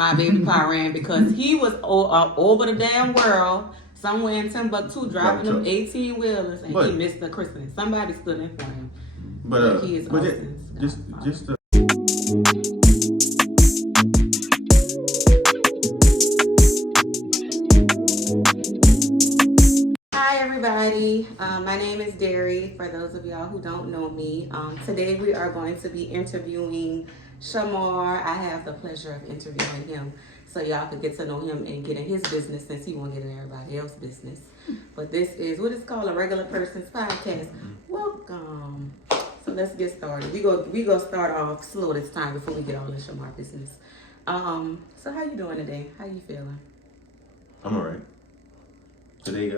my baby car ran because he was over the damn world somewhere in Timbuktu driving them 18 wheelers and he missed the christening. Somebody stood in for him. But he is just to Hi everybody, my name is Derry. For those of y'all who don't know me, today we are going to be interviewing Shamar. I have the pleasure of interviewing him so y'all could get to know him and get in his business since he won't get in everybody else's business. But this is what is called a regular person's podcast. Welcome. So let's get started. We go start off slow this time before we get all in Shamar business. So how you doing today? How you feeling? I'm alright. Today,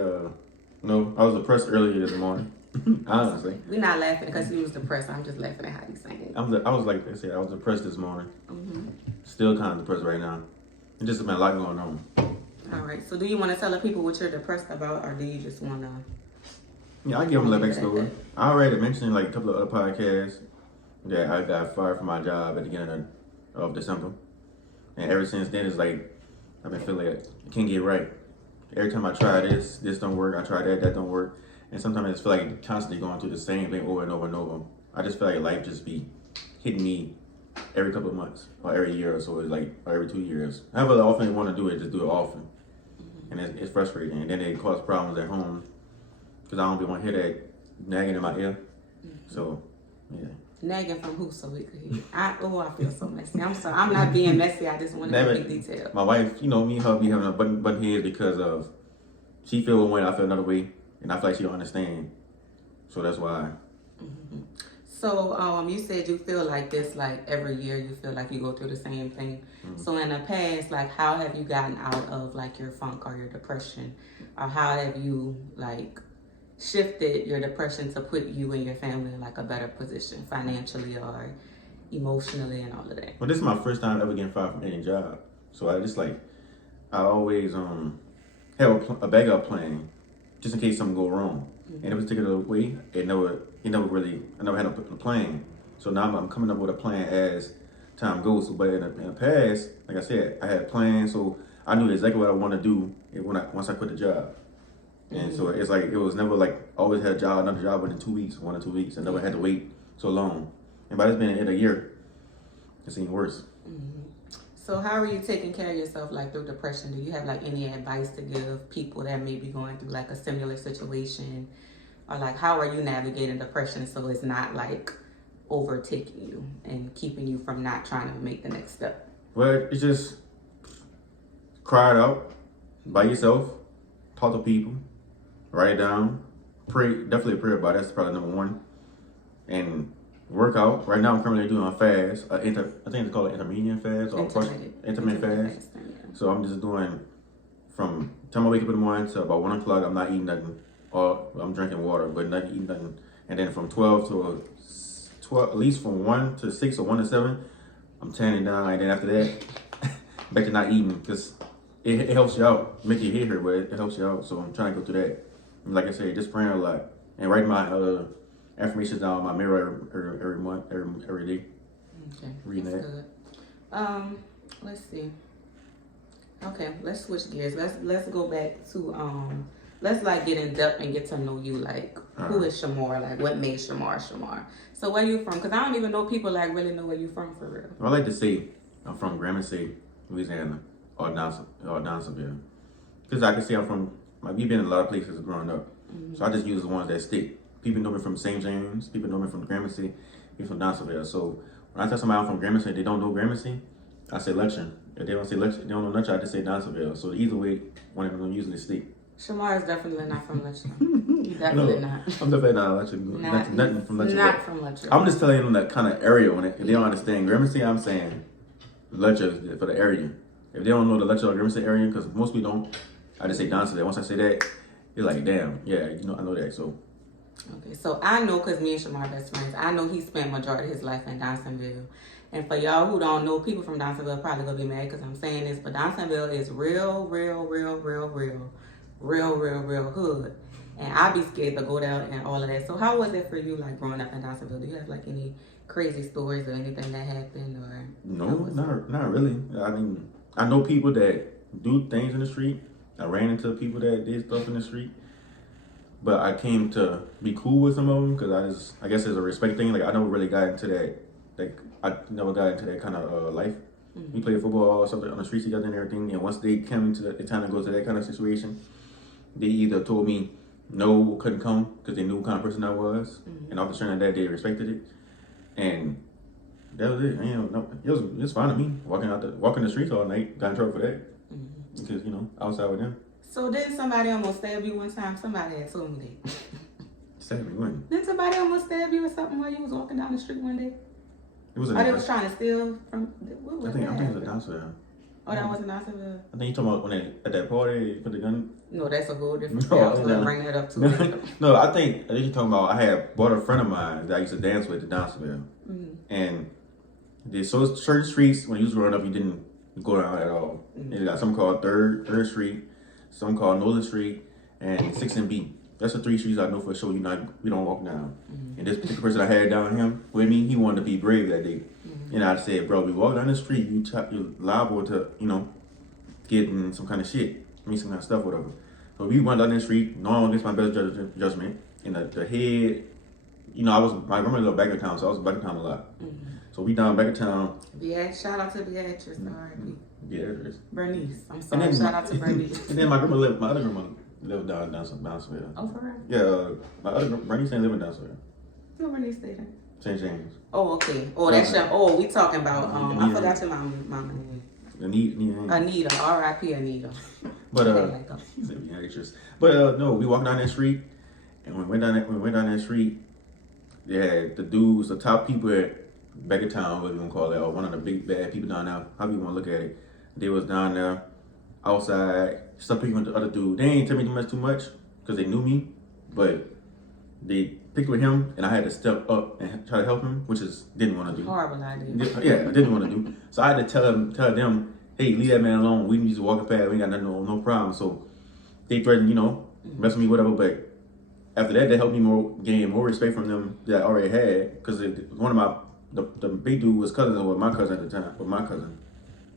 no, I was depressed earlier this morning. Honestly, we're not laughing because you was depressed. I'm just laughing at how you sang it. I was like I said, I was depressed this morning. Mm-hmm. Still kind of depressed right now. It's just been a lot going on. All right. So do you want to tell the people what you're depressed about, or do you just want to? Yeah, I give them a little backstory. I already mentioned like a couple of other podcasts that I got fired from my job at the beginning of December, and ever since then it's like I've been feeling like I can't get right. Every time I try this don't work. I try that don't work. And sometimes I just feel like constantly going through the same thing over and over and over. I just feel like life just be hitting me every couple of months or every year or so. It's like or every 2 years. However often you want to do it, just do it often. And it's frustrating. And then it causes problems at home because I don't be want to hear that nagging in my ear. So, yeah. Nagging from who so we could hear? I feel so messy. I'm sorry. I'm not being messy. I just want to be detailed. My wife, me and her be having a button head because of she feel one way, I feel another way. And I feel like she don't understand. So that's why. Mm-hmm. So you said you feel like this like every year you feel like you go through the same thing. Mm-hmm. So in the past, like how have you gotten out of like your funk or your depression? Or how have you like shifted your depression to put you and your family in like a better position financially or emotionally and all of that? Well, this is my first time ever getting fired from any job. So I always have a backup plan just in case something go wrong. Mm-hmm. And in a particular way, I never had a plan. So now I'm coming up with a plan as time goes. But in the past, like I said, I had a plan, so I knew exactly what I want to do once I quit the job. And so it's like it was never like always had another job within 2 weeks, 1 or 2 weeks. I never had to wait so long. And by this being in a year, it's even worse. Mm-hmm. So how are you taking care of yourself like through depression? Do you have like any advice to give people that may be going through like a similar situation? Or like how are you navigating depression so it's not like overtaking you and keeping you from not trying to make the next step? Well, it's just cry it out by yourself, talk to people, write it down, pray, definitely pray about it. That's probably number one. And work out. Right now I'm currently doing a fast. I think it's called an intermittent fast or intermittent fast. Yeah. So I'm just doing from the time I wake up in the morning to about 1 o'clock, I'm not eating nothing. Or I'm drinking water, but not eating nothing. And then from 12 to 12, at least from 1 to 6 or 1 to 7, I'm tanning down. And then after that, back to not eating because it helps you out. Make your head hurt, but it helps you out. So I'm trying to go through that. And like I said, just praying a lot and write my affirmations down on my mirror every day. Okay, reading that's that. Good. Let's see. Okay, let's switch gears. Let's go back to let's like get in depth and get to know you. Like, who is Shamar? Like, what made Shamar Shamar? So where you from? Because I don't even know people like really know where you from for real. Well, I like to say I'm from Gramercy, Louisiana, or Donaldsonville. Because I can say I'm from. We've been in a lot of places growing up, so I just use the ones that stick. People know me from St. James. People know me from Gramercy. People from Donaldsonville. So when I tell somebody I'm from Gramercy, they don't know Gramercy, I say Letcher. If they don't say Letcher, they don't know Letcher, I just say Donaldsonville. So either way, one of them usually stick. Shamar is definitely not from Letcher. He's definitely not. I'm definitely not Letcher. Nothing from Letcher. Not from Letcher. I'm just telling them that kind of area when if they don't understand Gramercy, I'm saying Letcher for the area. If they don't know the Letcher or Gramercy area, because most people don't, I just say Donaldsonville. Once I say that, you're like, damn, yeah, I know that. So. Okay, so I know because me and Shamar are best friends. I know he spent majority of his life in Donaldsonville. And for y'all who don't know, people from Donaldsonville probably gonna be mad because I'm saying this, but Donaldsonville is real hood. And I be scared to go there and all of that. So how was it for you, like growing up in Donaldsonville? Do you have like any crazy stories or anything that happened, or no, not really. I mean, I know people that do things in the street. I ran into people that did stuff in the street. But I came to be cool with some of them because I guess it's a respect thing. Like I never really got into that. Like I never got into that kind of life. We played football or something on the streets together and everything. And once they came into the time to go to that kind of situation, they either told me no, couldn't come because they knew what kind of person I was, and after sharing that, they respected it, and that was it. You know, no, it was fine to me walking the streets all night. Got in trouble for that because outside with them. So didn't somebody almost stab you one time? Somebody had told me that. Stab me when? Didn't somebody almost stab you or something while you was walking down the street one day? It was. Or they was trying to steal from. I think it was a downstairs. Oh, that wasn't Knoxville. I think you talking about when at that party they put the gun. No, that's a whole different story. I was gonna bring that up too. No, I think you talking about. I had bought a friend of mine that I used to dance with at Downsville, and so certain streets when you was growing up, you didn't go down at all. And you got some called Third Street, some called Northern Street, and 6 and B. That's the 3 streets I know for sure. We don't walk down. And this particular person I had down him with me, he wanted to be brave that day. And I said, bro, we walk down the street, you're liable to, get in some kind of shit, some kind of stuff, whatever. So we went down the street, no one gets my best judgment. And the head, I remember lived back of town, so I was back of town a lot. So we down back of town. Yeah, shout out to Beatrice, R.I.P. Beatrice. Bernice. I'm sorry, shout out to Bernice. And then my other grandma lived down Downsville. Oh, for real? Yeah, my other Bernice ain't living Downsville. Who Bernice stayed in? St. James. Oh, okay. Oh, that's your. Oh, we talking about. I forgot your mama name. Anita. R.I.P. Anita. But no, we walked down that street, and when we went down that street, they had the dudes, the top people at back of town, what you gonna call it, or one of the big bad people down there, however you wanna look at it. They was down there outside, stuff with the other dude. They ain't tell me too much because they knew me, but they picked with him, and I had to step up and try to help him, which didn't want to do. Horrible idea. Yeah, I didn't want to do. So I had to tell them, hey, leave that man alone. We just walking past. We ain't got nothing, no problem. So they threatened, mess with me, whatever. But after that, they helped me gain more respect from them that I already had, because one of the big dude was cousins with my cousin at the time, with my cousin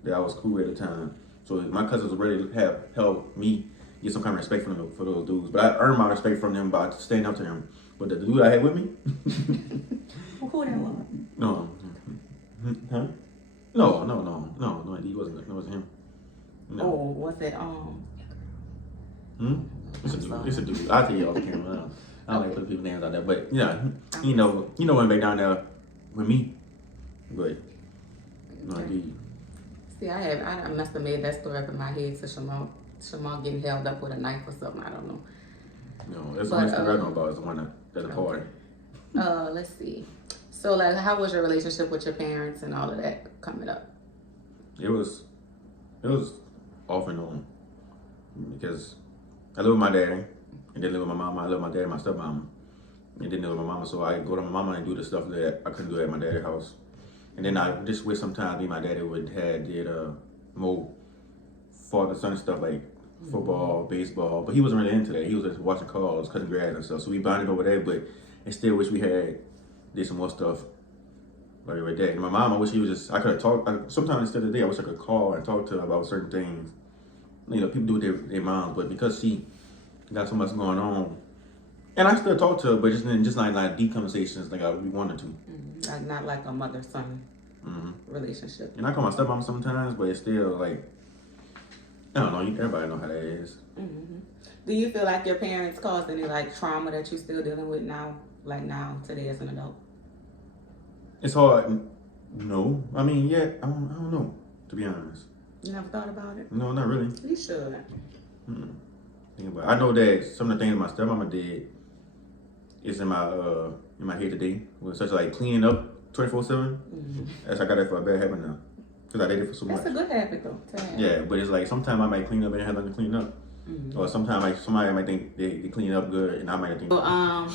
that I was cool with at the time. So my cousins were ready to have helped me get some kind of respect from them, for those dudes. But I earned my respect from them by standing up to him. But the dude I had with me, who that was? No. Huh? No, he wasn't. It wasn't him. No. Oh, was it It's a dude. I'll tell you off camera. I don't like putting people's names out there, but you know him back down there with me. But no, indeed. See, I must have made that story up in my head to Shamal getting held up with a knife or something. I don't know. No, that's the one I know about. Is the one that's a party. Let's see. So, like, how was your relationship with your parents and all of that coming up? It was off and on, because I live with my daddy, and then live with my mama. I live with my dad and my stepmama, and then live with my mama. So I go to my mama and do the stuff that I couldn't do at my daddy's house. And then I just wish sometimes me and my daddy did more father-son stuff like football, baseball, but he wasn't really into that. He was just watching calls, cutting grass and stuff. So we bonded over there, but I still wish we did some more stuff like right there. And my mom, I wish I could have talked. Sometimes instead of the day, I wish I could call and talk to her about certain things. People do with their moms, but because she got so much going on, and I still talk to her, but just like deep conversations like we wanted to. Not like a mother-son relationship. And I call my stepmom sometimes, but it's still like, I don't know. Everybody know how that is. Do you feel like your parents caused any like trauma that you're still dealing with now, today as an adult? It's hard. No, I mean, yeah, I don't know, to be honest. You never thought about it? No, not really. You should. I know that some of the things my stepmama did is in my head today, with such like cleaning up 24/7. As I got that for a bad habit now, because I did it for so much. That's a good habit though. Yeah, but it's like sometimes I might clean up and have nothing to clean up, or sometimes like somebody might think they clean up good, and I might think. So,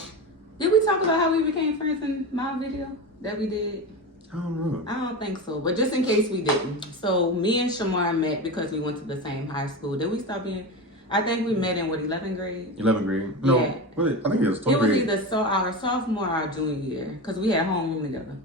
did we talk about how we became friends in my video that we did? I don't remember. I don't think so, but just in case we didn't. So me and Shamar met because we went to the same high school. Did we stop being? I think we met in 11th grade? 11th grade? No, yeah. I think it was 12th grade. It was either our sophomore or our junior year, because we had homeroom together.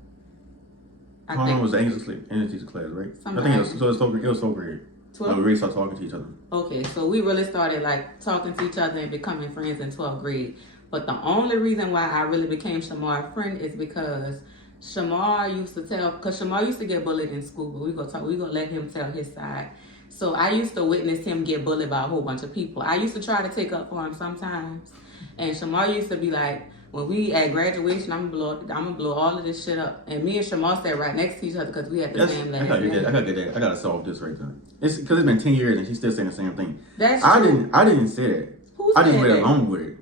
I Prom think was the English teacher class, right? I think somebody. it was so weird. 12th? We really started talking to each other. Okay, so we really started like talking to each other and becoming friends in 12th grade. But the only reason why I really became Shamar's friend is because Shamar used to tell, because Shamar used to get bullied in school, but we gonna let him tell his side. So I used to witness him get bullied by a whole bunch of people. I used to try to take up for him sometimes, and Shamar used to be like, when we at graduation, I'm gonna blow all of this shit up. And me and Shamar sat right next to each other because we had the same last I gotta get that. I gotta solve this right there. It's because it's been 10 years and she's still saying the same thing. That's true. I didn't say that. Who I just said went that? along with it.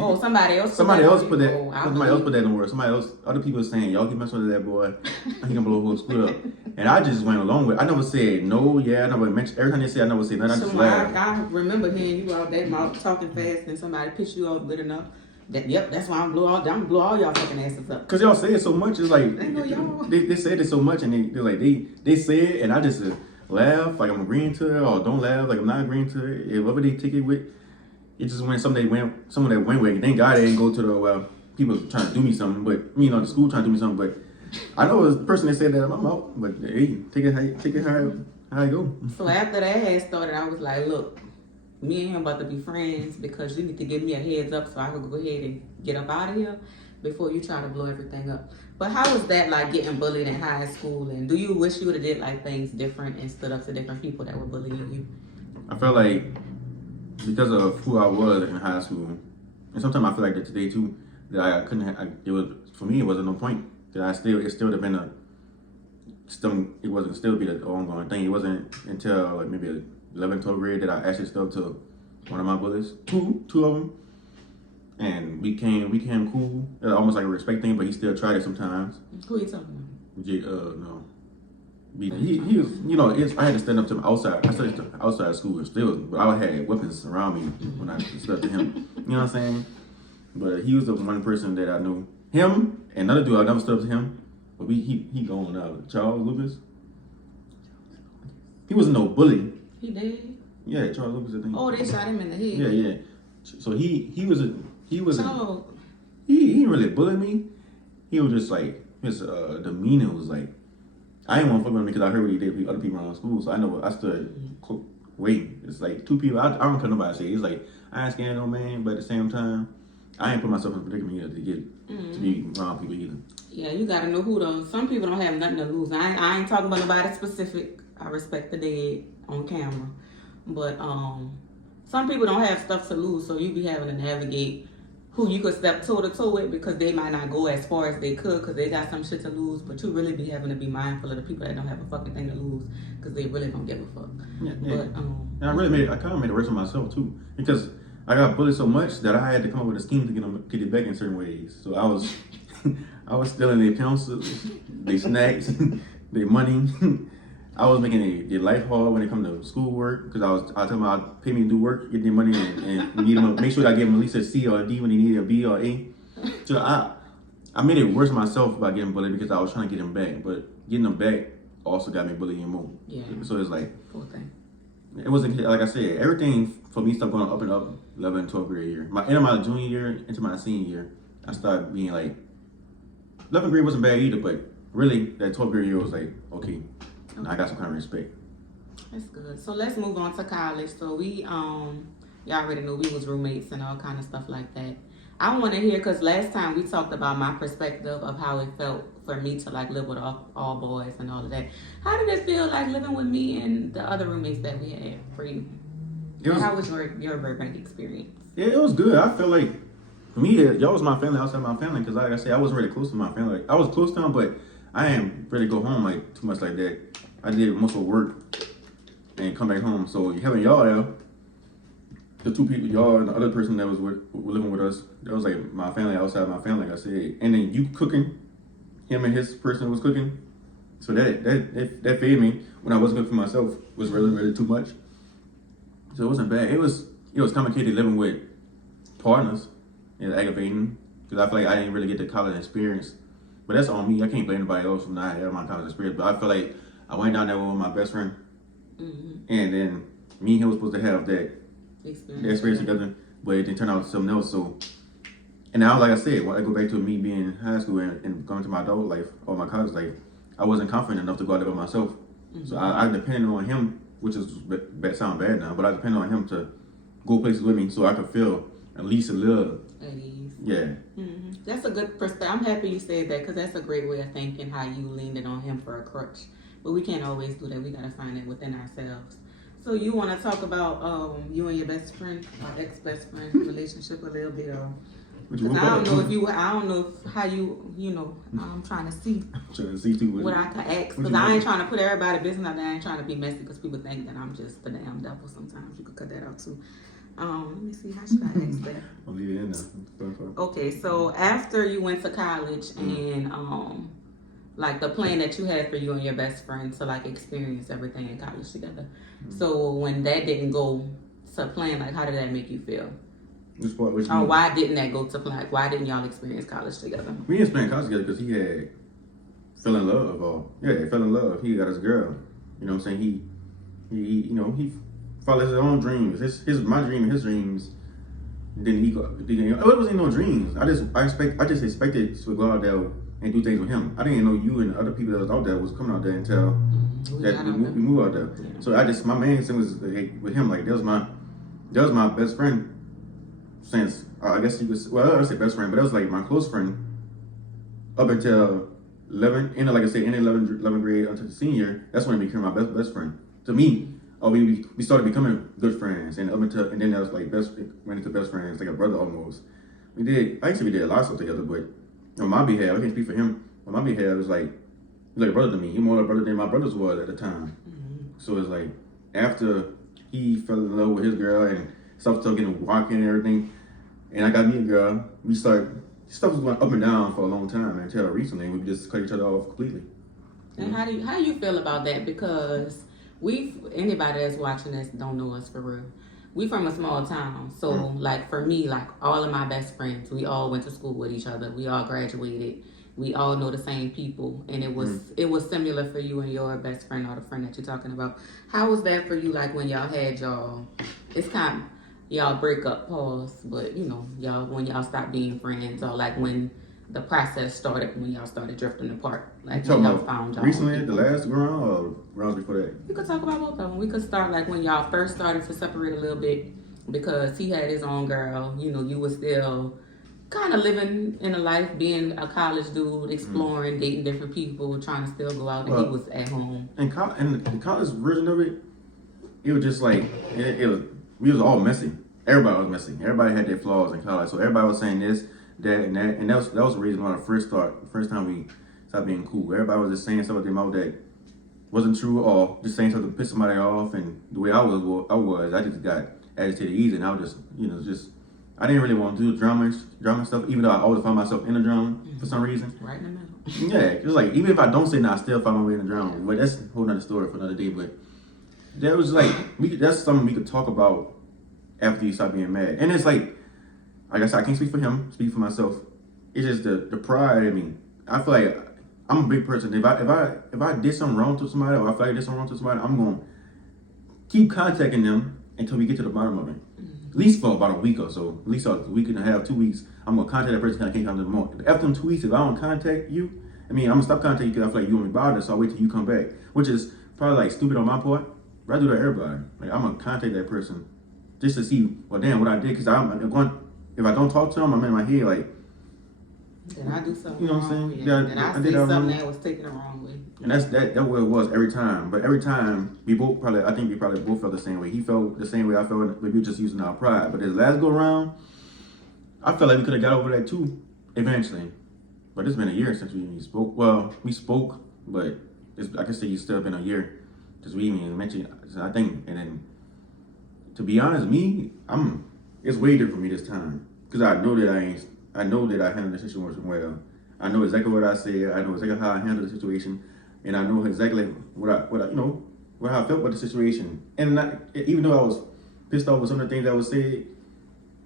Oh, somebody else. Somebody else put that. Oh, Somebody else put that in the word. Somebody else. Other people saying y'all keep messing with that boy. He gonna blow the whole school up. And I just went along with it. I never said no. Yeah, I never mentioned. Every time they say I never say nothing. I just laugh. I remember hearing you out there mouth talking fast and somebody pitched you off good enough. That's why I'm gonna blow all y'all fucking asses up. Cause y'all say it so much. It's like I know y'all. they said it so much, and they say it, and I just laugh like I'm agreeing to it, or don't laugh like I'm not agreeing to it. If whatever they take it with, it just when someone that went with. Thank God they didn't go to the people trying to do me something, but the school trying to do me something. But I know it was the person that said that I'm out. But hey, take it how it go. So after that had started, I was like, look, me and him about to be friends because you need to give me a heads up so I can go ahead and get up out of here before you try to blow everything up. But how was that like getting bullied in high school? And do you wish you would have did like things different and stood up to different people that were bullying you? I felt like because of who I was in high school, and sometimes I feel like that today too, that I couldn't. It was for me. It wasn't no point. That it still have been it wasn't still be the ongoing thing. It wasn't until like maybe 11th, 12th grade that I actually stood up to one of my bullies, two of them, and we became cool. Almost like a respect thing, but he still tried it sometimes. Who are you talking about? No. He was, I had to stand up to him outside. I studied outside of school still, but I had weapons around me when I stood up to him. You know what I'm saying? But he was the one person that I knew. Him and another dude I never stood up to him. But he gone now. Charles Lucas. He wasn't no bully. He did? Yeah, Charles Lucas, I think. Oh, they shot him in the head. Yeah. So he Charles. he didn't really bully me. He was just like his demeanor was like, I didn't want to fuck with him because I heard what he did with other people around school. So I know I stood wait. It's like two people. I don't care nobody say. It's like I ain't scared no man, but at the same time, I ain't put myself in a predicament either to be around people either. Yeah, you gotta know who those. Some people don't have nothing to lose. I ain't talking about nobody specific. I respect the dead on camera, but some people don't have stuff to lose, so you be having to navigate who you could step toe to toe with because they might not go as far as they could because they got some shit to lose. But you really be having to be mindful of the people that don't have a fucking thing to lose because they really don't give a fuck. Yeah. But and I kind of made it worse for myself too because I got bullied so much that I had to come up with a scheme to get it back in certain ways. So I was I was stealing their pencils, their snacks, their money. I was making their life hard when it come to schoolwork because I told them I'd pay me to do work, get their money, and need them. Make sure that I give them at least a C or a D when they needed a B or A. So I made it worse myself by getting bullied because I was trying to get them back, but getting them back also got me bullying more. yeah, So it's like poor thing. it wasn't like I said. Everything for me started going up and up. 11th and 12th grade year. End of my junior year into my senior year, I started being like 11th grade wasn't bad either, but really that 12th grade year was like okay. I got some kind of respect. That's good. So let's move on to college. So we y'all already knew we was roommates and all kind of stuff like that. I want to hear because last time we talked about my perspective of how it felt for me to like live with all boys and all of that. How did it feel like living with me and the other roommates that we had for you? How was your Burbank experience? Yeah, it was good. I feel like for me, y'all was my family outside my family because like I said, I wasn't really close to my family. Like, I was close to them, but I didn't really go home like too much like that. I did most of the work and come back home. So having y'all there, the two people, y'all and the other person that was living with us, that was like my family outside my family, like I said. And then you cooking, him and his person was cooking. So that fed me when I wasn't cooking for myself was really, really too much. So it wasn't bad. It was complicated living with partners and aggravating because I feel like I didn't really get the college experience. But that's on me. I can't blame anybody else for not having my college experience. But I feel like I went down there with my best friend, and then me and him was supposed to have that experience together, but it didn't turn out something else. So, and now, like I said, when I go back to me being in high school and going to my adult life or my college life, I wasn't confident enough to go out there by myself. So I depended on him, which is sound bad now, but I depended on him to go places with me so I could feel at least a little at ease. Yeah. That's a good perspective. I'm happy you said that because that's a great way of thinking, how you leaned on him for a crutch. But we can't always do that. We got to find it within ourselves. So you want to talk about you and your best friend, or ex-best friend relationship a little bit, or because I don't know if you, I don't know if how you know, I'm trying to see too what I can ask because I ain't trying to put everybody's business out there. I ain't trying to be messy because people think that I'm just the damn devil. Sometimes you could cut that out too. Let me see, how should I ask that? I'll leave it in there. Okay, so after you went to college and like the plan that you had for you and your best friend to like experience everything in college together. So when that didn't go to plan, like how did that make you feel? Or why didn't that go to plan? Like, why didn't y'all experience college together? We didn't experience college together because he had fell in love. He fell in love. He got his girl. You know what I'm saying? He followed his own dreams. My dream and his dreams. Then he go. It wasn't no dreams. I just expected to go out there and do things with him. I didn't know you and other people that was out there was coming out there until that we moved out there. Yeah. So my main thing was with him. Like that was my best friend since I guess you could. Well, I don't say best friend, but that was like my close friend up until 11. And like I said, in 11th grade until the senior. That's when he became my best friend. To me. We started becoming good friends, and then that was like went into best friends, like a brother almost. We did a lot of stuff together, but on my behalf, I can't speak for him. On my behalf, it was like a brother to me. He more a brother than my brothers was at the time. So it's like after he fell in love with his girl and stuff started getting walking and everything, and I got me a girl. Stuff was going up and down for a long time until recently we just cut each other off completely. And how do you feel about that? Because anybody that's watching this don't know us for real. We from a small town, so like for me, like all of my best friends, we all went to school with each other. We all graduated. We all know the same people, and it was similar for you and your best friend or the friend that you're talking about. How was that for you? Like when y'all had it's kind of y'all break up, pause, but when y'all stopped being friends, or like when the process started when y'all started drifting apart, like when y'all found y'all recently, the last round or rounds before that? We could talk about both of them. We could start like when y'all first started to separate a little bit because he had his own girl. You were still kind of living in a life, being a college dude, exploring, dating different people, trying to still go out. And he was at home. And the college version of it was just like we was all messy. Everybody was messy. Everybody had their flaws in college, so everybody was saying this, that, and that, and that was the reason why the first time we stopped being cool. Everybody was just saying stuff with their mouth that wasn't true, or just saying something to piss somebody off. And the way I was, I just got agitated easy, and I was just I didn't really want to do drama stuff, even though I always find myself in the drama for some reason. Right in the middle. Yeah, it was like even if I don't say nothing, I still find my way in the drama. But that's a whole nother story for another day. But that was like that's something we could talk about after you stop being mad. And it's like I said, I can't speak for him, speak for myself. It's just the pride. I mean, I feel like I'm a big person. If I did something wrong to somebody, or I feel like I did something wrong to somebody, I'm gonna keep contacting them until we get to the bottom of it. At least for about a week or so. At least a week and a half, 2 weeks. I'm gonna contact that person. I can't contact them more. After them 2 weeks, if I don't contact you, I'm gonna stop contacting you because I feel like you want me bothered. So I wait till you come back, which is probably like stupid on my part. But I do that to everybody. Like I'm gonna contact that person just to see, well, damn, what I did. Because if I don't talk to them, I'm in my head like, then I do something. You know what I'm saying? Yeah. Then I did something that was taken the wrong way. And that's what it was every time. But every time I think we probably both felt the same way. He felt the same way I felt, but we were just using our pride. But this last go around, I felt like we could have got over that too, eventually. But it's been a year since we even spoke. Well, we spoke, but I can say it's still been a year since we even mentioned. I think, and then to be honest, it's way different for me this time because I know that I handled the situation well. I know exactly what I said. I know exactly how I handled the situation, and I know exactly how I felt about the situation. And even though I was pissed off with some of the things that was said,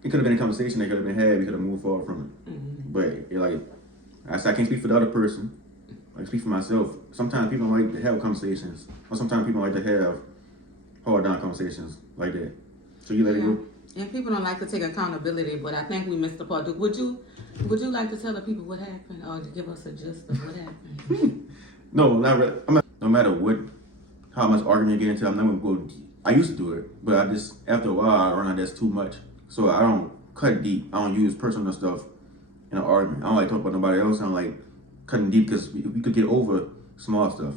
it could have been a conversation that could have been had. We could have moved forward from it. But I said, I can't speak for the other person. I can speak for myself. Sometimes people like to have conversations, or sometimes people like to have hard down conversations like that. So you let it go. And people don't like to take accountability, but I think we missed the part. Would you like to tell the people what happened, or to give us a gist of what happened? No, not really. No matter how much argument you get into, I'm never going to go. I used to do it, but after a while, I realized that's too much. So I don't cut deep. I don't use personal stuff in an argument. I don't like talk about nobody else. I don't like cutting deep because we could get over small stuff.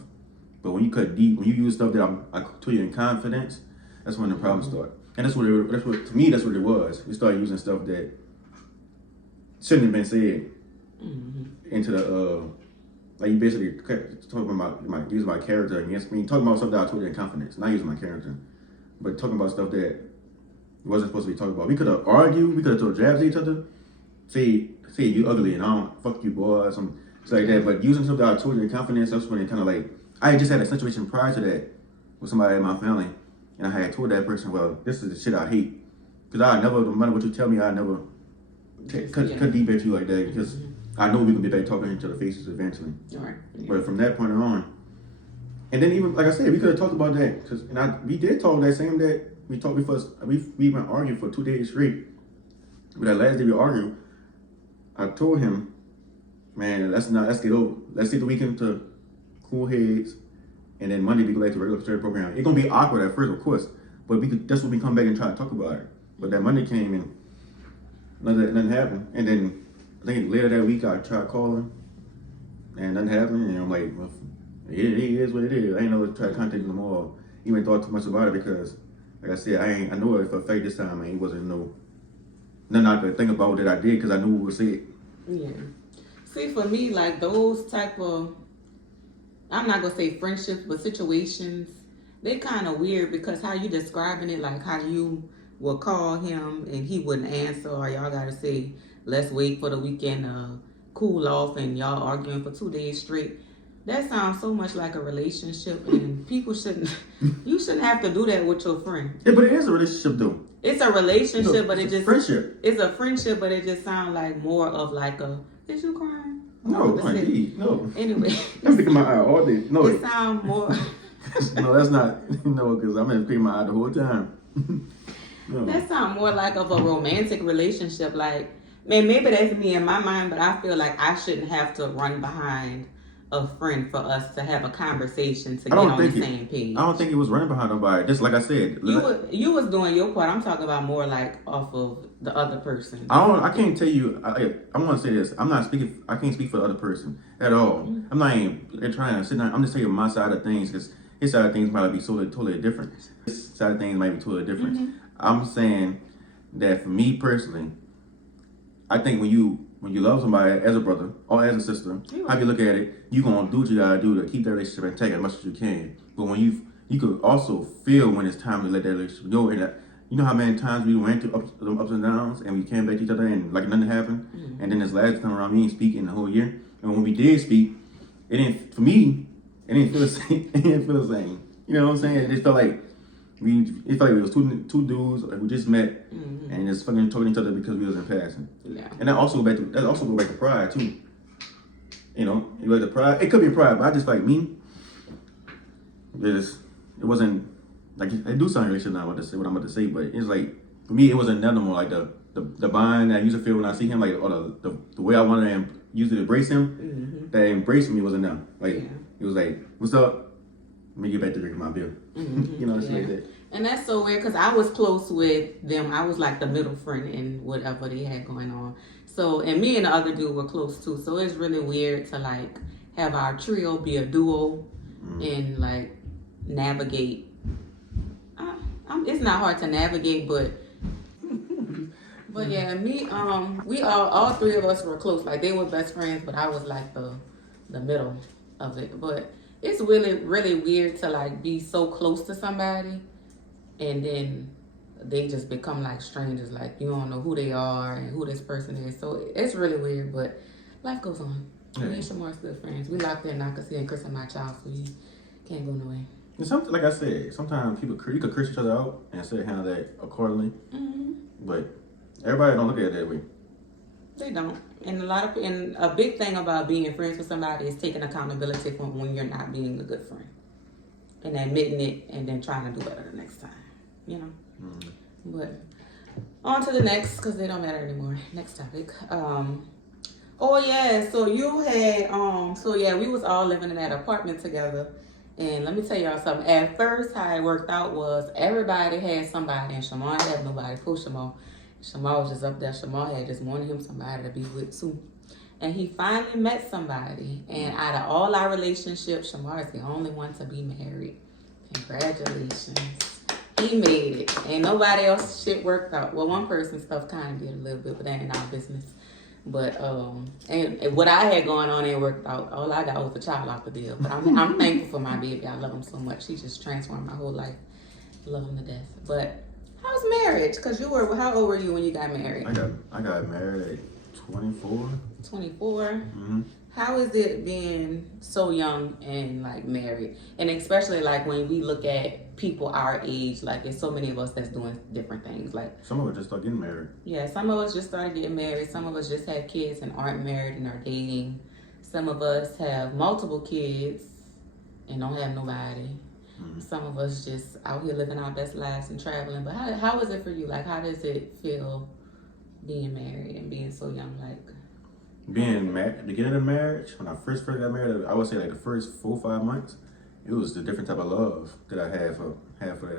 But when you cut deep, when you use stuff that I told you in confidence, that's when the problems start. And to me, that's what it was. We started using stuff that shouldn't have been said into the, like you basically talking about using my character against me, talking about stuff that I told you in confidence, not using my character, but talking about stuff that wasn't supposed to be talked about. We could have argued, we could have thrown jabs at each other, say you ugly and I don't fuck you boy, or something like that. But using something that I told you in confidence, that's when it kind of like, I had just had a situation prior to that with somebody in my family, and I had told that person, well, this is the shit I hate. Because I never, no matter what you tell me, I never cut deep at you like that, because I know we can be back talking to each other faces eventually. Right. Yeah. But from that point on, and then even, like I said, we could have talked about that, we did talk that same day. We talked before, we even argued for 2 days straight. But that last day we argued, I told him, man, let's get over. Let's take the weekend to cool heads, and then Monday we go back to regular study program. It's gonna be awkward at first, of course, but that's when we come back and try to talk about it. But that Monday came and nothing happened. And then I think later that week I tried calling, and nothing happened. And I'm like, well, it is what it is. I ain't never tried to contact him no more. Even thought too much about it because, like I said, I know it for a fact this time. Man, it wasn't nothing I could think about that I did because I knew what was said. Yeah. See, for me, like those type of, I'm not gonna say friendships, but situations, they kind of weird because how you describing it, like how you will call him and he wouldn't answer, or y'all gotta say, let's wait for the weekend to cool off, and y'all arguing for 2 days straight. That sounds so much like a relationship, and people you shouldn't have to do that with your friend. Yeah, but it is a relationship though. It's a relationship, No, but it's a friendship. It's a friendship, but it just sounds like more of like a, is you crying? No, indeed, no. Anyway. I'm picking my eye all day. No, it sounds more. No, that's not. No, because I'm picking my eye the whole time. No. That sounds more like of a romantic relationship. Like, man, maybe that's me in my mind, but I feel like I shouldn't have to run behind a friend for us to have a conversation to get on the same page. I don't think he was running behind nobody. Just like I said, you was doing your part. I'm talking about more like off of the other person. I can't tell you. I want to say this. I'm not speaking. I can't speak for the other person at all. Mm-hmm. I'm not even trying to sit down. I'm just telling you my side of things because his side of things might be totally different. His side of things might be totally different. Mm-hmm. I'm saying that for me personally, I think when you love somebody as a brother or as a sister, how you look at it, you gonna do what you gotta do to keep that relationship intact as much as you can. But when you could also feel when it's time to let that relationship go. And you know how many times we went through ups and downs and we came back to each other and like nothing happened. Mm-hmm. And then this last time around, we didn't speak in the whole year. And when we did speak, it didn't feel the same. It didn't feel the same. You know what I'm saying? It just felt like it was two dudes like we just met, mm-hmm. and just fucking talking to each other because we was in passing. Yeah. And that also go back to pride too. You know, the pride. It could be pride, but I just like me. It wasn't like I do sound really shit now about to say what I'm about to say, but it's like for me it wasn't nothing more like the bind that I used to feel when I see him, like or the way I wanted to usually embrace him. Mm-hmm. That embrace me wasn't enough. Like it was like, what's up? Let me get back to drinking my beer. Mm-hmm. You know, it's like that. And that's so weird because I was close with them. I was like the middle friend in whatever they had going on. So, and me and the other dude were close too. So it's really weird to like have our trio be a duo and like navigate. It's not hard to navigate, but yeah, me, we all three of us were close. Like they were best friends, but I was like the middle of it. But it's really, really weird to like be so close to somebody and then they just become like strangers. Like you don't know who they are and who this person is. So it's really weird, but life goes on. Me and Shamar's good friends. We locked in now because he and Chris are my child, so he can't go nowhere. And something like I said, sometimes you could curse each other out and say handle that accordingly. Mm-hmm. But everybody don't look at it that way. They don't. And a big thing about being friends with somebody is taking accountability for when you're not being a good friend. And admitting it and then trying to do better the next time. You know? Mm-hmm. But on to the next, because they don't matter anymore. Next topic. Oh yeah, so you had so yeah, we was all living in that apartment together. And let me tell y'all something. At first how it worked out was everybody had somebody and Shamar had nobody for Shamar. Shamar was just up there. Shamar had just wanted him somebody to be with too. And he finally met somebody. And out of all our relationships, Shamar is the only one to be married. Congratulations. He made it. And nobody else shit worked out. Well, one person's stuff kind of did a little bit, but that ain't our business. But and what I had going on ain't worked out. All I got was a child out the deal. But I'm thankful for my baby. I love him so much. He just transformed my whole life. Love him to death. But how's marriage? Cause how old were you when you got married? I got married at 24. 24. Mm-hmm. How is it being so young and like married? And especially like when we look at people our age, like there's so many of us that's doing different things. Like Some of us just start getting married. yeah, some of us just started getting married. Some of us just have kids and aren't married and are dating. Some of us have multiple kids and don't have nobody. Mm-hmm. Some of us just out here living our best lives and traveling. But how is it for you? Like how does it feel being married and being so young? Like Being married, beginning of marriage, when I first got married, I would say like the first 4 or 5 months, it was the different type of love that I had for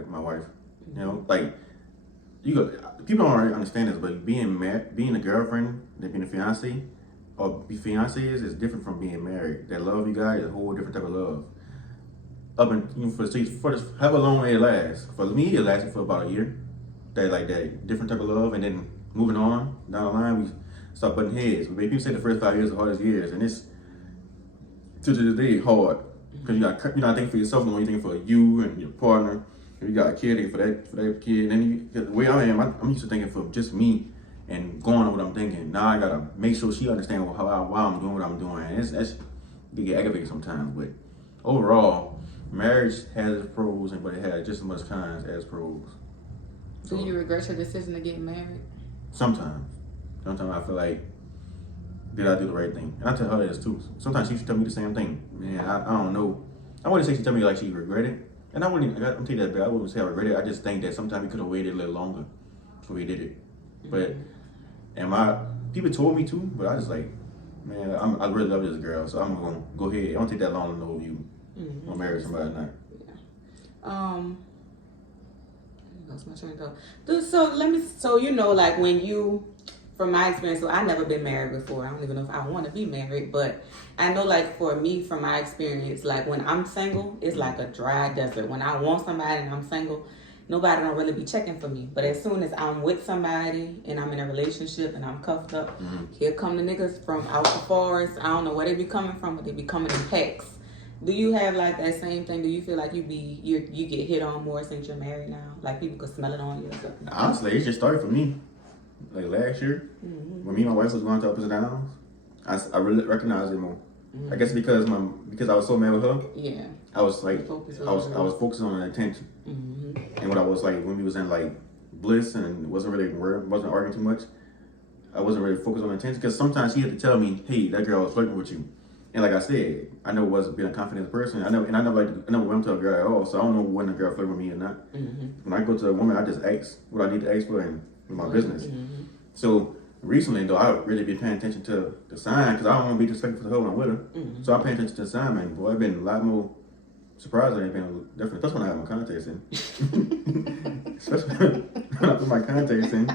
my wife. You know, like people don't really understand this, but being married, being a girlfriend, then being a fiance, or be fiancés is different from being married. That love you got is a whole different type of love. Up and however long it lasts. For me, it lasted for about a year. That different type of love, and then moving on down the line, we start butting heads. But people say the first 5 years are the hardest years, and it's to this day hard because you got to think for yourself, no, you think for you and your partner. If you got a kid, think for that kid. And then the way I am, I'm used to thinking for just me and going on what I'm thinking. Now I gotta make sure she understands why I'm doing what I'm doing. And you get aggravated sometimes, but overall, marriage has its pros, but it has just as much cons as pros. do you regret your decision to get married? Sometimes I feel like, did I do the right thing? And I tell her this too. Sometimes she should tell me the same thing. Man, I don't know. I wouldn't say she tell me like she regretted it. And I'm telling you that, but I wouldn't say I regret it. I just think that sometimes we could have waited a little longer before we did it. But, people told me to, but I just like, man, I really love this girl, so I'm gonna go ahead. It don't take that long to know if you gonna marry somebody or not. Yeah. That's my train of thought. So you know, like when you, from my experience, so I've never been married before. I don't even know if I want to be married, but I know like for me, from my experience, like when I'm single, it's like a dry desert. When I want somebody and I'm single, nobody don't really be checking for me. But as soon as I'm with somebody and I'm in a relationship and I'm cuffed up, here come the niggas from out the forest. I don't know where they be coming from, but they be coming in packs. Do you have like that same thing? Do you feel like you get hit on more since you're married now? Like people could smell it on you or something? Honestly, it just started for me. Like last year, when me and my wife was going to ups and downs, I really recognized it more. I guess because I was so mad with her. Yeah. I was like, I was focusing on the attention, and what I was like when we was in like bliss and wasn't arguing too much. I wasn't really focused on the attention because sometimes she had to tell me, "Hey, that girl was flirting with you," and like I said, I never was being a confident person. I never went to a girl at all, so I don't know when a girl flirted with me or not. When I go to a woman, I just ask what I need to ask for and my business. So recently, though, I've really been paying attention to the sign because I don't want to be disrespectful to her when I'm with her. So I pay attention to the sign, man. Boy, I've been a lot more surprised than anything. Definitely, that's when I have my contacts in. Especially when I put my contacts in.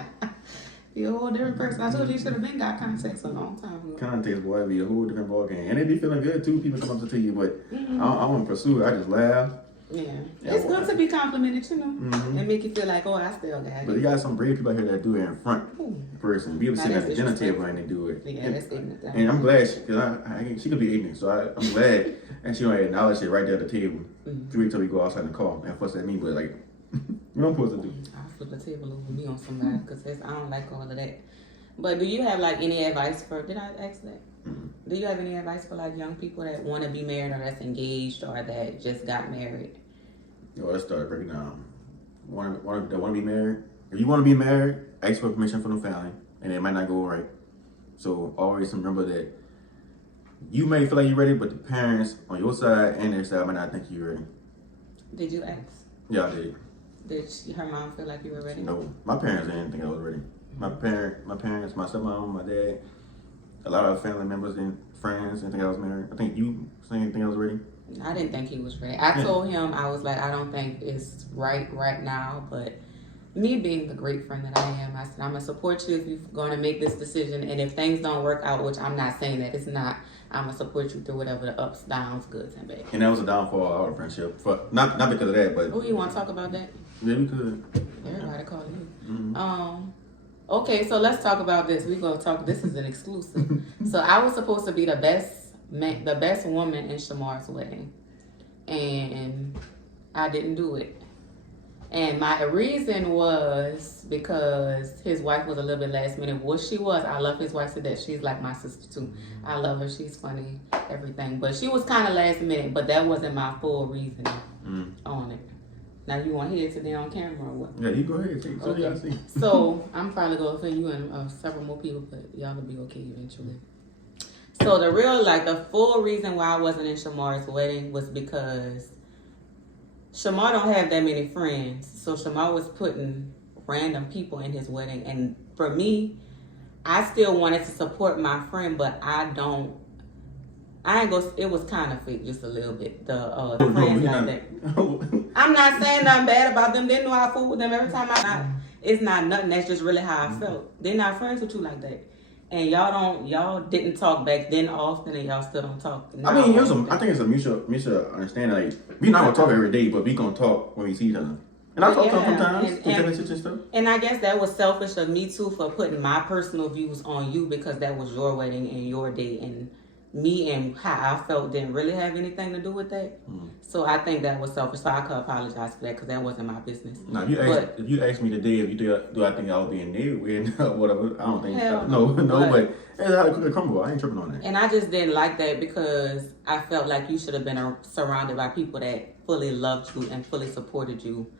Be a whole different person. I told you should have been got contacts a long time ago. Contacts, boy, be a whole different ballgame. And they be feeling good, too. People come up to you, but I want to pursue it. I just laugh. Yeah. It's good to be complimented, you know, and make you feel like, oh, I still got it. But you got some brave people out here that do it in front person. People sitting at the dinner table and they do it. Yeah, that's ignorant. And I'm glad because she could be ignorant, so I'm glad and she don't acknowledge it right there at the table. 3 weeks till we go outside in the car and fuss at me, but like, what I'm supposed to do? I'll flip the table over me on somebody because I don't like all of that. But do you have like any advice for? Did I ask that? Do you have any advice for like young people that want to be married or that's engaged or that just got married? Yo, let's start breaking down. Want to be married? If you want to be married, ask for permission from the family, and it might not go right. So always remember that you may feel like you're ready, but the parents on your side and their side might not think you're ready. Did you ask? Yeah, I did. Did her mom feel like you were ready? No, my parents didn't think I was ready. My parents, my stepmom, my dad, a lot of family members and friends and think I was married. I think you saying anything else already? I didn't think he was ready. I told him, I was like, I don't think it's right now, but me being the great friend that I am, I said, I'm going to support you if you're going to make this decision. And if things don't work out, which I'm not saying that it's not, I'm going to support you through whatever the ups, downs, goods, and bads. And that was a downfall of our friendship. For not because of that, but Oh, you want to talk about that? yeah, we could. Everybody call you. Mm-hmm. Okay, so let's talk about this. We're going to talk, this is an exclusive. So I was supposed to be the best woman in Shamar's wedding. And I didn't do it. And my reason was because his wife was a little bit last minute. What she was, I love his wife to death. She's like my sister too. I love her. She's funny, everything. But she was kind of last minute. But that wasn't my full reason on it. Now you want to hear it today on camera or what? Yeah, you go ahead. Take Okay. So I'm probably going to offend you and several more people, but y'all will be okay eventually. So the full reason why I wasn't in Shamar's wedding was because Shamar don't have that many friends. So Shamar was putting random people in his wedding. And for me, I still wanted to support my friend, but it was kind of fake just a little bit. The friends like that. I'm not saying nothing bad about them. They know I fool with them every time it's not nothing. That's just really how I felt. They're not friends with you like that. And y'all didn't talk back then often, and y'all still don't talk now. I mean, I think it's a mutual understanding. Like, we not gonna talk every day, but we gonna talk when we see each other. And I talk to them sometimes, and stuff. And I guess that was selfish of me too for putting my personal views on you because that was your wedding and your day, and me and how I felt didn't really have anything to do with that. So I think that was selfish. So I could apologize for that because that wasn't my business. Now, if you ask me today if you do I think I would be in there with whatever, I don't think Hell no, but it's how it could crumble. I ain't tripping on that. And I just didn't like that because I felt like you should have been surrounded by people that fully loved you and fully supported you,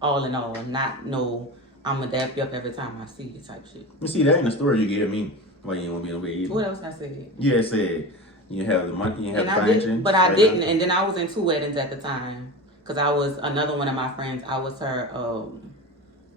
all in all. Not I'm gonna dap you up every time I see you type shit. You see that in the story you gave me. Why you didn't want to be in the way either. What else I said? You had said you have the money, you have the financial. But I didn't. And then I was in 2 weddings at the time. Because I was another one of my friends. I was her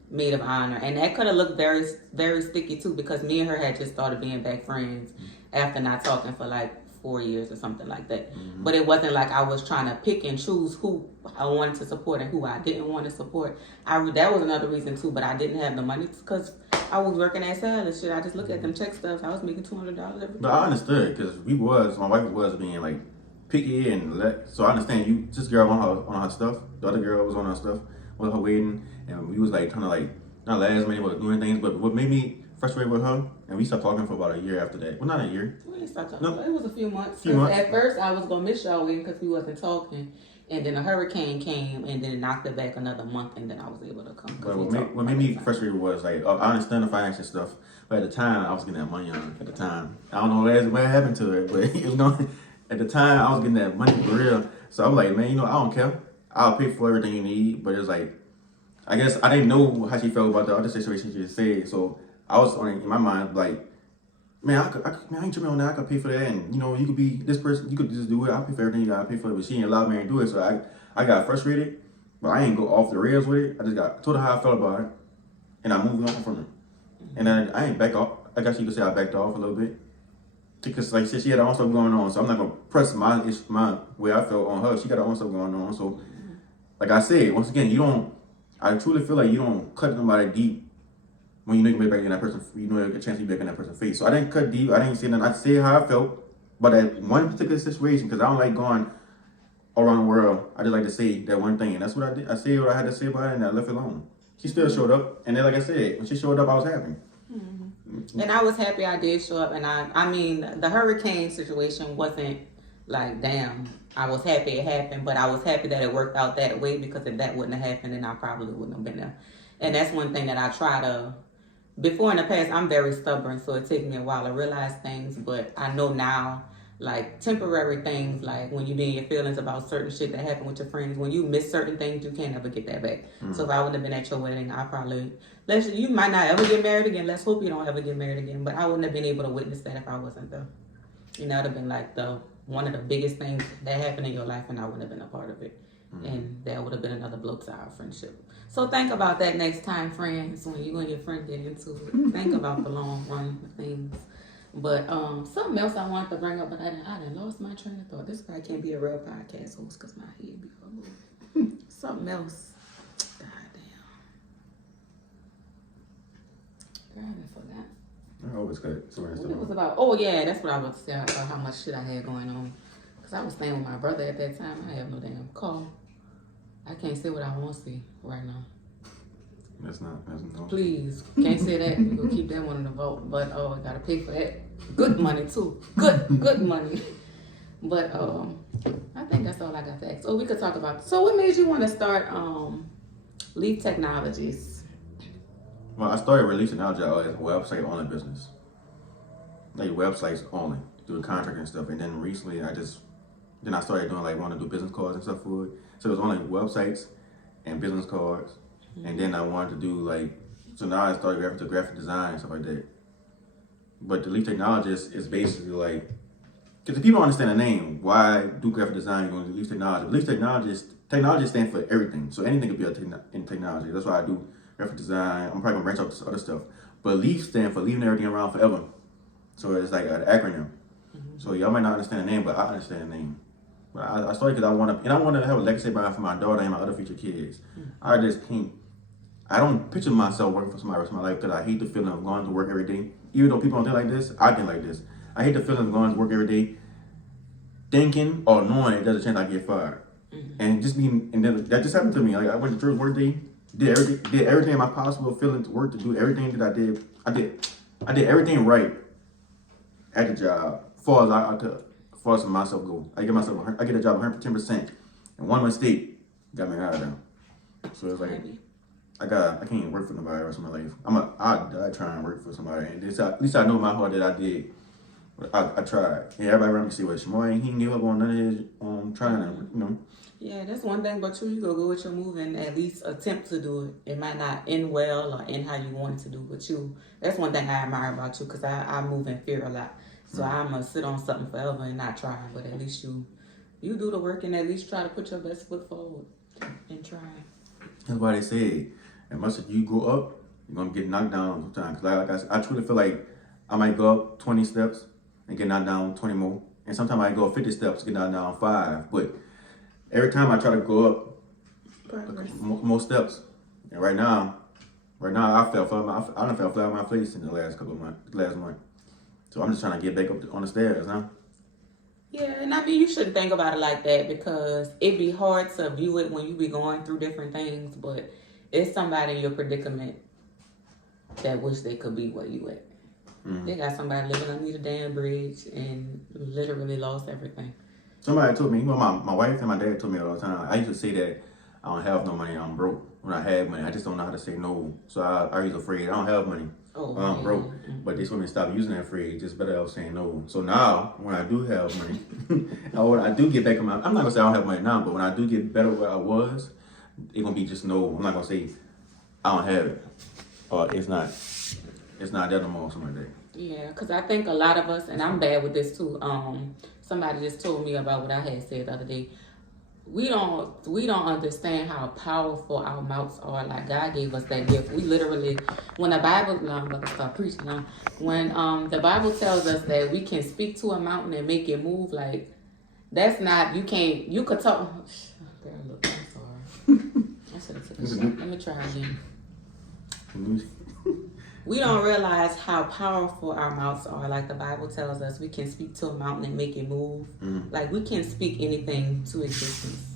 maid of honor. And that could have looked very, very sticky too. Because me and her had just started being back friends after not talking for like 4 years or something like that. But it wasn't like I was trying to pick and choose who I wanted to support and who I didn't want to support. That was another reason too. But I didn't have the money because I was working at salad shit. I just look at them check stubs. I was making $200 every day. But I understood because my wife was being like picky so I understand this girl on her stuff. The other girl was on her stuff with her wedding, and we was like kind of like not last minute but doing things. But what made me frustrated with her, and we stopped talking for about a year after that. Well, not a year. We didn't stop talking. No. It was a few months. Months. At first, I was gonna miss y'all wedding because we wasn't talking. And then a hurricane came and then it knocked it back another month, and then I was able to come. But what made me frustrated was like I understand the financial stuff, but at the time I was getting that money on. At the time, I don't know what happened to it, but it was going. At the time, I was getting that money for real. So I'm like, man, I don't care. I'll pay for everything you need. But it's like, I guess I didn't know how she felt about the other situation she just said. So I was in my mind like, man, I ain't tripping on that. I could pay for that, and you could be this person. You could just do it. I'll pay for everything you gotta pay for it. But she ain't allowed me to do it, so I got frustrated. But I ain't go off the rails with it. I just told her how I felt about it, and I moved on from it. And then I ain't back off. I guess you could say I backed off a little bit because, like I said, she had her own stuff going on. So I'm not gonna press my way I felt on her. She got her own stuff going on. So, like I said, once again, I truly feel like you don't cut nobody deep. When you know you can be back in that person, you know you get a chance to be back in that person's face. So I didn't cut deep. I didn't say nothing. I said how I felt. But at one particular situation, because I don't like going all around the world, I just like to say that one thing. And that's what I did. I said what I had to say about it, and I left it alone. She still showed up. And then, like I said, when she showed up, I was happy. And I was happy I did show up. And I mean, the hurricane situation wasn't like, damn, I was happy it happened. But I was happy that it worked out that way, because if that wouldn't have happened, then I probably wouldn't have been there. And that's one thing that I try to... Before in the past, I'm very stubborn, so it takes me a while to realize things. But I know now, like temporary things, like when you be in your feelings about certain shit that happened with your friends, when you miss certain things, you can't ever get that back. So if I wouldn't have been at your wedding, you might not ever get married again. Let's hope you don't ever get married again. But I wouldn't have been able to witness that if I wasn't there. That would have been like one of the biggest things that happened in your life, and I wouldn't have been a part of it. And that would have been another blow to our friendship. So think about that next time, friends, when you and your friend get into it. Think about the long run things. But something else I wanted to bring up, but I done lost my train of thought. This probably can't be a real podcast host because my head be all over. Something else. God damn. Girl, I forgot. I always got somewhere What it was about? Oh yeah, that's what I was about to say about how much shit I had going on. Cause I was staying with my brother at that time. I have no damn car. I can't say what I want to say right now. That's no. Please, can't say that. We're gonna keep that one in the vault. But I gotta pay for that. Good money too. Good money. But I think that's all I got to ask. Oh, we could talk about. So, what made you want to start Leaf Technologies? Well, I started releasing Agile as a website only business. Like websites only, doing contract and stuff. And then recently I started doing want to do business cards and stuff for it. So it was only websites and business cards. Mm-hmm. And then I wanted to do so now I started graphic design and stuff like that. But the Leaf Technologist is basically because if people don't understand the name, why do graphic design going to Leaf Technology? Leaf Technology stands for everything. So anything could be in technology. That's why I do graphic design. I'm probably going to branch out to other stuff. But Leaf stands for leaving everything around forever. So it's like an acronym. Mm-hmm. So y'all might not understand the name, but I understand the name. But I started because I want to have a legacy behind for my daughter and my other future kids. Mm-hmm. I don't picture myself working for somebody the rest of my life because I hate the feeling of going to work every day. Even though people don't think like this, I think like this. I hate the feeling of going to work every day thinking or knowing there's a chance I get fired. Mm-hmm. And then that just happened to me. I went to church work day, did everything in my possible feeling to work to do everything that I did. I did everything right at the job, as far as myself go. I get a job 110%, and one mistake got me out of there. So it's I can't work for nobody the rest of my life. I try and work for somebody, and at least I know in my heart that I did. I tried. Yeah, everybody around me say, well, Shamar, he didn't give up on none of his trying. Yeah, that's one thing, but you go with your move and at least attempt to do it. It might not end well or end how you want it to do, but that's one thing I admire about you because I move in fear a lot. So I'm going to sit on something forever and not try, but at least you do the work and at least try to put your best foot forward and try. That's why they say, as much as you grow up, you're going to get knocked down sometimes. Because I truly feel like I might go up 20 steps and get knocked down 20 more. And sometimes I go up 50 steps, get knocked down 5. But every time I try to go up more steps. And right now I done fell flat on my face in the last month. So I'm just trying to get back up on the stairs now. Yeah, and I mean, you shouldn't think about it like that because it'd be hard to view it when you be going through different things, but it's somebody in your predicament that wish they could be where you at. Mm-hmm. They got somebody living under the damn bridge and literally lost everything. Somebody told me, my wife and my dad told me all the time, I used to say that I don't have no money, I'm broke. When I have money, I just don't know how to say no. So I was afraid, I don't have money. I'm broke. Mm-hmm. But they told me to stop using that phrase, just better off saying no. So now, when I do have money, or when I do get back on I'm not going to say I don't have money now, but when I do get better where I was, it's going to be just no. I'm not going to say I don't have it. Or it's not that no more or something like that. Yeah, because I think a lot of us, and I'm bad with this too, somebody just told me about what I had said the other day. We don't understand how powerful our mouths are. Like God gave us that gift. We literally, when the Bible, I'm about to start preaching now. When the Bible tells us that we can speak to a mountain and make it move, like that's not, you could talk. Girl, look, I'm sorry. I should have took a shot. Let me try again. We don't realize how powerful our mouths are. Like the Bible tells us, we can speak to a mountain and make it move. Mm-hmm. Like we can speak anything to existence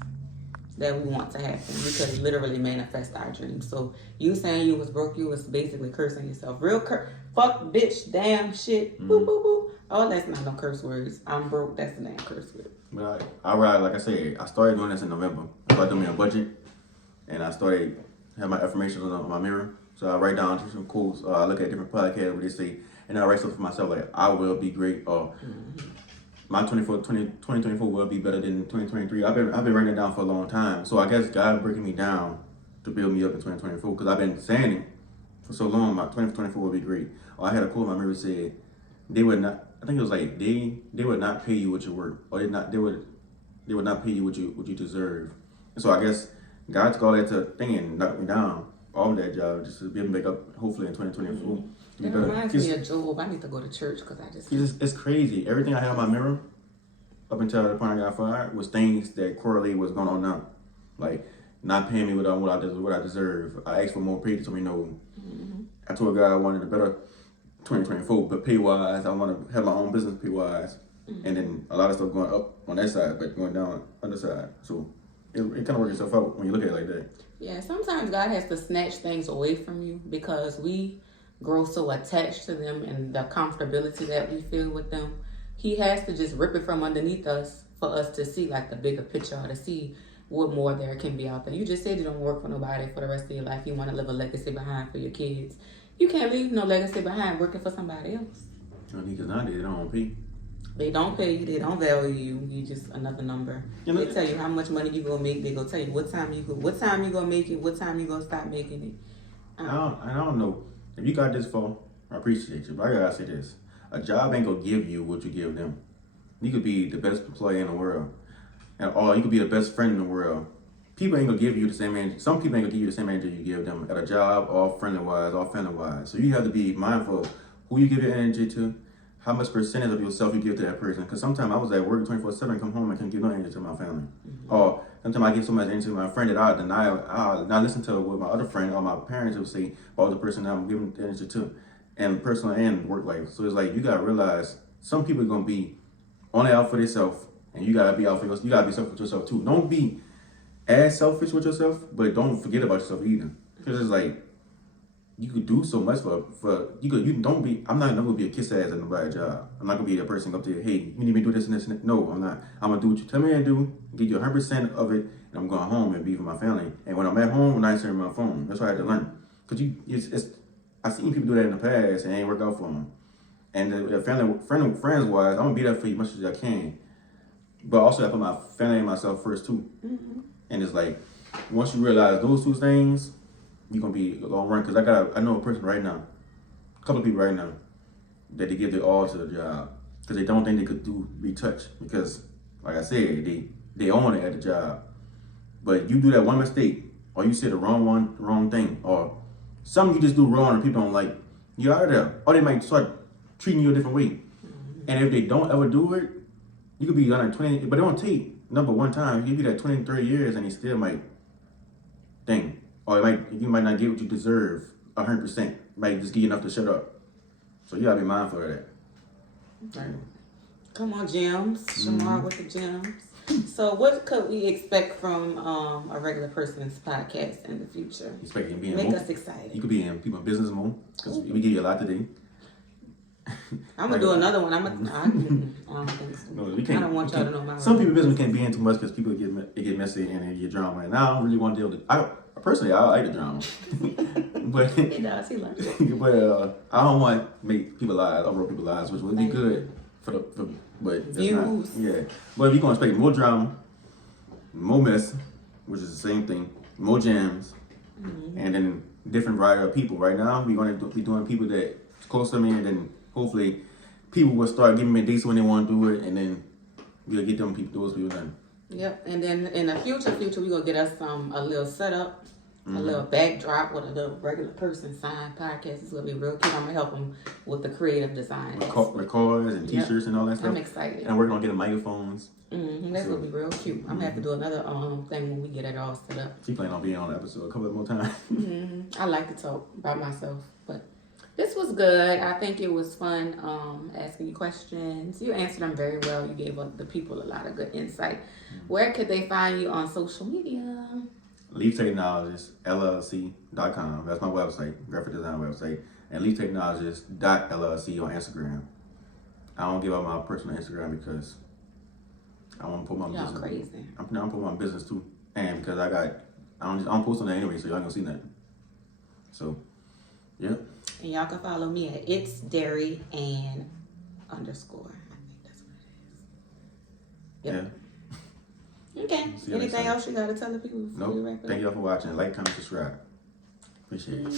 that we want to happen. We could literally manifest our dreams. So you saying you was broke, you was basically cursing yourself. Fuck, bitch, damn, shit, boo, boo, boo. Oh, that's not no curse words. I'm broke, that's the damn curse word. But like I said, I started doing this in November. I started doing a budget, and I started having my affirmations on my mirror. So I write down some quotes. I look at different podcasts where they say, and I write stuff for myself like, I will be great, or my 2024 will be better than 2023. I've been writing it down for a long time. So I guess God breaking me down to build me up in 2024 because I've been saying it for so long. My 2024 will be great. Or I had a quote my mirror said, they would not. I think it was like they would not pay you what you work, or they would not pay you what you deserve. And so I guess God took all that to thing and knocked me down. off that job just to be able to make up hopefully in 2024. That reminds me of Job. I need to go to church because I just... It's crazy. Everything I had on my mirror up until the point I got fired was things that correlate what's going on now. Like not paying me what I deserve. I asked for more pay to tell me no. I told God I wanted a better 2024, but pay wise, I want to have my own business pay wise. And then a lot of stuff going up on that side, but going down on the side. So it kind of works itself out when you look at it like that. Yeah, sometimes God has to snatch things away from you because we grow so attached to them and the comfortability that we feel with them. He has to just rip it from underneath us for us to see like the bigger picture or to see what more there can be out there. You just said you don't work for nobody for the rest of your life. You want to leave a legacy behind for your kids. You can't leave no legacy behind working for somebody else. Because nowadays they don't pay. They don't pay you. They don't value you. You just another number. They tell you how much money you gonna make. They gonna tell you what time you gonna make it. What time you gonna stop making it. I don't know if you got this far. I appreciate you, but I gotta say this: a job ain't gonna give you what you give them. You could be the best employee in the world, or you could be the best friend in the world. People ain't gonna give you the same energy. Some people ain't gonna give you the same energy you give them at a job, or friendly wise, or family wise. So you have to be mindful of who you give your energy to. How much percentage of yourself you give to that person? Because sometimes I was at work 24/7, come home and can't give no energy to my family. Or sometimes I give so much energy to my friend that I deny, I not listen to what my other friend or my parents would say about the person that I'm giving the energy to, and personal and work life. So it's like you gotta realize some people are gonna be only out for themselves, and you gotta be out for yourself. You gotta be selfish with yourself too. Don't be as selfish with yourself, but don't forget about yourself either. Because it's like you could do so much for you don't be. I'm not gonna be a kiss ass at nobody's job. I'm not gonna be that person up there. Hey, you need me to do this and this and that. No, I'm not. I'm gonna do what you tell me to do. Give you 100% of it, and I'm going home and be with my family. And when I'm at home, I'm not answering my phone. That's what I had to learn. Cause I seen people do that in the past and it ain't work out for them. And the friends wise, I'm gonna be there for you as much as I can. But also I put my family and myself first too. And it's like once you realize those two things, you're gonna be a long run. Cause I know a person right now, a couple of people right now, that they give their all to the job because they don't think they could be touched. Because like I said, they own it at the job. But you do that one mistake, or you say the wrong thing, or something you just do wrong and people don't like, you're out of there. Or they might start treating you a different way. And if they don't ever do it, you could be on 20, but it don't take number one time. You could be there 20, 30 years and they still might think. Or you might not get what you deserve 100%. Might just give you enough to shut up. So you gotta be mindful of that. Right. Come on, gems. Shamar with the gems. So what could we expect from a regular person's podcast in the future? Expect you to be Make us excited. You could be in people business mode because we give you a lot today. I'm gonna do another one. I don't think so. No, we can't. I don't want y'all to know my. Some people business can't be in too much because people get messy and they get drama. And I don't really want to deal with it. I like the drama, but He does. He loves it. but I don't want to make people lies, overrule people's lives, which would be good for but that's views. Yeah, but if you're gonna expect more drama, more mess, which is the same thing, more jams, and then different variety of people. Right now, we're gonna be doing people that close to me, and then hopefully people will start giving me dates when they want to do it, and then we'll get those people done. Yep, and then in the future, we're gonna get us a little setup, a little backdrop with a little regular person signed podcast. It's gonna be real cute. I'm gonna help them with the creative design. Records and t-shirts and all that stuff. I'm excited. And I'm working on getting microphones. That's gonna be real cute. I'm gonna have to do another thing when we get it all set up. She planning on being on the episode a couple of more times. I like to talk about myself, but this was good. I think it was fun asking you questions. You answered them very well. You gave the people a lot of good insight. Where could they find you on social media? Leaf Technologies, LLC.com. That's my website, graphic design website. And Leaf Technologies.LLC on Instagram. I don't give out my personal Instagram because I want to put my business. Y'all crazy. I'm putting my business too. And because I don't post on that anyway, so y'all gonna see nothing. So, yeah. And y'all can follow me at It's Dairy and _ I think that's what it is. Yep. Yeah. Okay. Anything else you got to tell the people before Nope. you wrap it up? Thank y'all for watching. Like, comment, subscribe. Appreciate it.